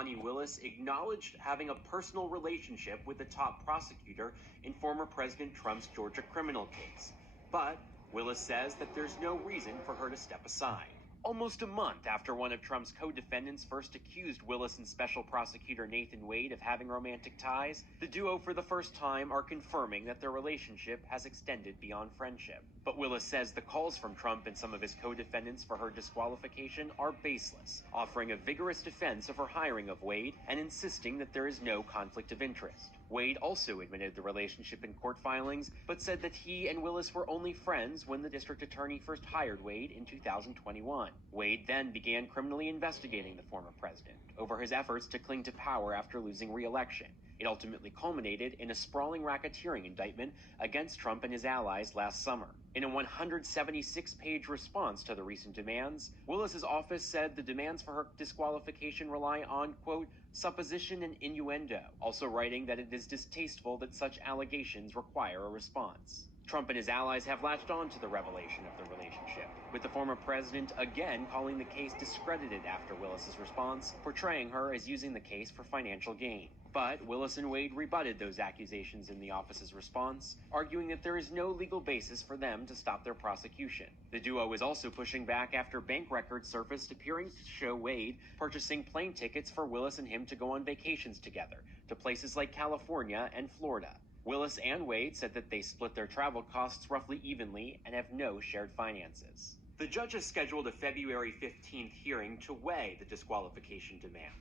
Fani Willis acknowledged having a personal relationship with the top prosecutor in former President Trump's Georgia criminal case. But Willis says that there's no reason for her to step aside. Almost a month after one of Trump's co-defendants first accused Willis and Special Prosecutor Nathan Wade of having romantic ties, the duo for the first time are confirming that their relationship has extended beyond friendship. But Willis says the calls from Trump and some of his co-defendants for her disqualification are baseless, offering a vigorous defense of her hiring of Wade and insisting that there is no conflict of interest. Wade also admitted the relationship in court filings, but said that he and Willis were only friends when the district attorney first hired Wade in 2021. Wade then began criminally investigating the former president over his efforts to cling to power after losing re-election. It ultimately culminated in a sprawling racketeering indictment against Trump and his allies last summer. In a 176-page response to the recent demands, Willis's office said the demands for her disqualification rely on, quote, supposition and innuendo, also writing that it is distasteful that such allegations require a response. Trump and his allies have latched on to the revelation of the relationship, with the former president again calling the case discredited after Willis's response, portraying her as using the case for financial gain. But Willis and Wade rebutted those accusations in the office's response, arguing that there is no legal basis for them to stop their prosecution. The duo is also pushing back after bank records surfaced appearing to show Wade purchasing plane tickets for Willis and him to go on vacations together to places like California and Florida. Willis and Wade said that they split their travel costs roughly evenly and have no shared finances. The judge has scheduled a February 15th hearing to weigh the disqualification demand.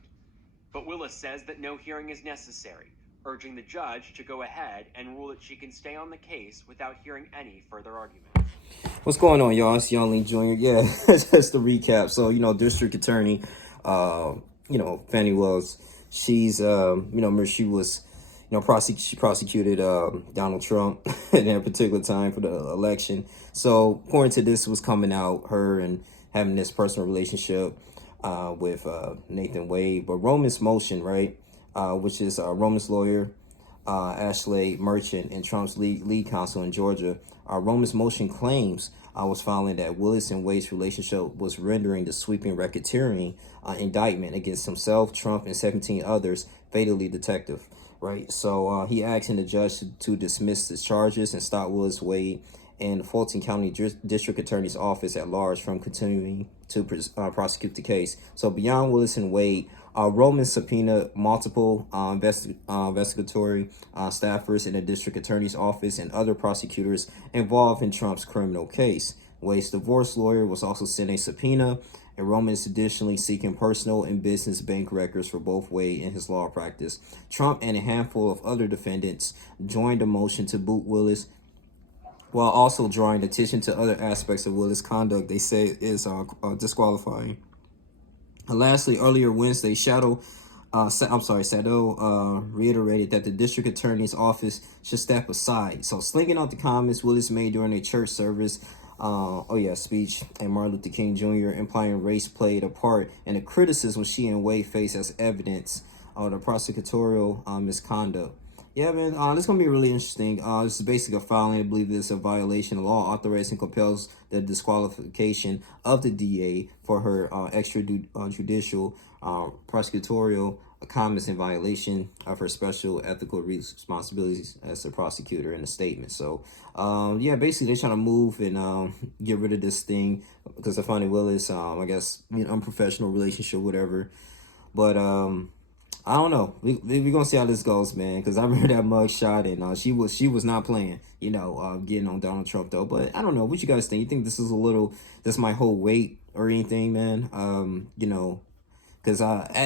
But Willis says that no hearing is necessary, urging the judge to go ahead and rule that she can stay on the case without hearing any further arguments. What's going on, y'all? It's Young Lee Jr. Yeah, that's the recap. So, District Attorney, Fani Willis, she's, she was, she prosecuted Donald Trump at that particular time for the election. So, according to this, was coming out, her and having this personal relationship with Nathan Wade. But Roman's motion, right, which is Roman's lawyer, Ashley Merchant, and Trump's lead counsel in Georgia, Roman's motion claims was filing that Willis and Wade's relationship was rendering the sweeping racketeering indictment against himself, Trump, and 17 others fatally defective, right? So he asking the judge to dismiss the charges and stop Willis, Wade, and the Fulton County District Attorney's Office at large from continuing to prosecute the case. So beyond Willis and Wade, Roman subpoenaed multiple investigatory staffers in the District Attorney's Office and other prosecutors involved in Trump's criminal case. Wade's divorce lawyer was also sent a subpoena, and Roman is additionally seeking personal and business bank records for both Wade and his law practice. Trump and a handful of other defendants joined the motion to boot Willis, while also drawing attention to other aspects of Willis' conduct they say is disqualifying. And lastly, earlier Wednesday, Sado reiterated that the district attorney's office should step aside. So slinging out the comments Willis made during a church service, speech, and Martin Luther King Jr., implying race played a part in the criticism she and Wade face as evidence of the prosecutorial misconduct. Yeah, man, this is going to be really interesting. This is basically a filing. I believe this is a violation of law, authorizes and compels the disqualification of the DA for her extrajudicial prosecutorial comments in violation of her special ethical responsibilities as a prosecutor in a statement. So, basically they're trying to move and get rid of this thing because of Fani Willis, I guess, unprofessional relationship, whatever. But, I don't know. We're going to see how this goes, man, because I remember that mug shot, and she was not playing, getting on Donald Trump, though. But I don't know. What you guys think? You think this might hold weight or anything, man? Because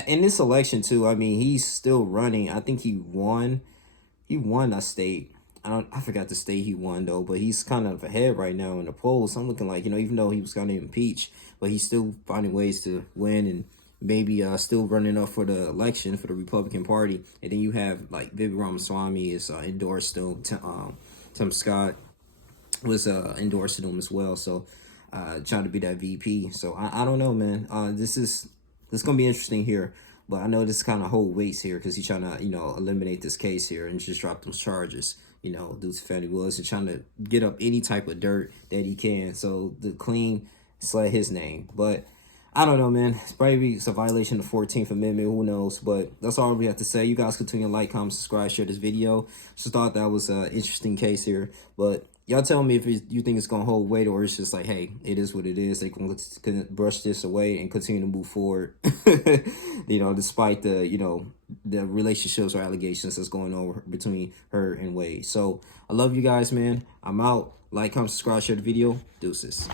in this election, too, I mean, he's still running. I think he won a state. I forgot the state he won, though, but he's kind of ahead right now in the polls. I'm looking like, even though he was kind of impeached, but he's still finding ways to win and maybe still running up for the election for the Republican Party. And then you have like Vivian Ramaswamy is endorsed him. Tim Scott was endorsing him as well. So trying to be that VP. So I don't know, man. This is gonna be interesting here. But I know this kind of hold weights here because he's trying to eliminate this case here and just drop those charges. Due to Fani Willis and trying to get up any type of dirt that he can. So the clean slide his name, but. I don't know, man. It's probably a violation of the 14th Amendment. Who knows? But that's all we have to say. You guys continue to like, comment, subscribe, share this video. Just thought that was an interesting case here. But y'all tell me if you think it's going to hold weight, or it's just like, hey, it is what it is. They can brush this away and continue to move forward. You know, despite the, you know, the relationships or allegations that's going on between her and Wade. So I love you guys, man. I'm out. Like, comment, subscribe, share the video. Deuces.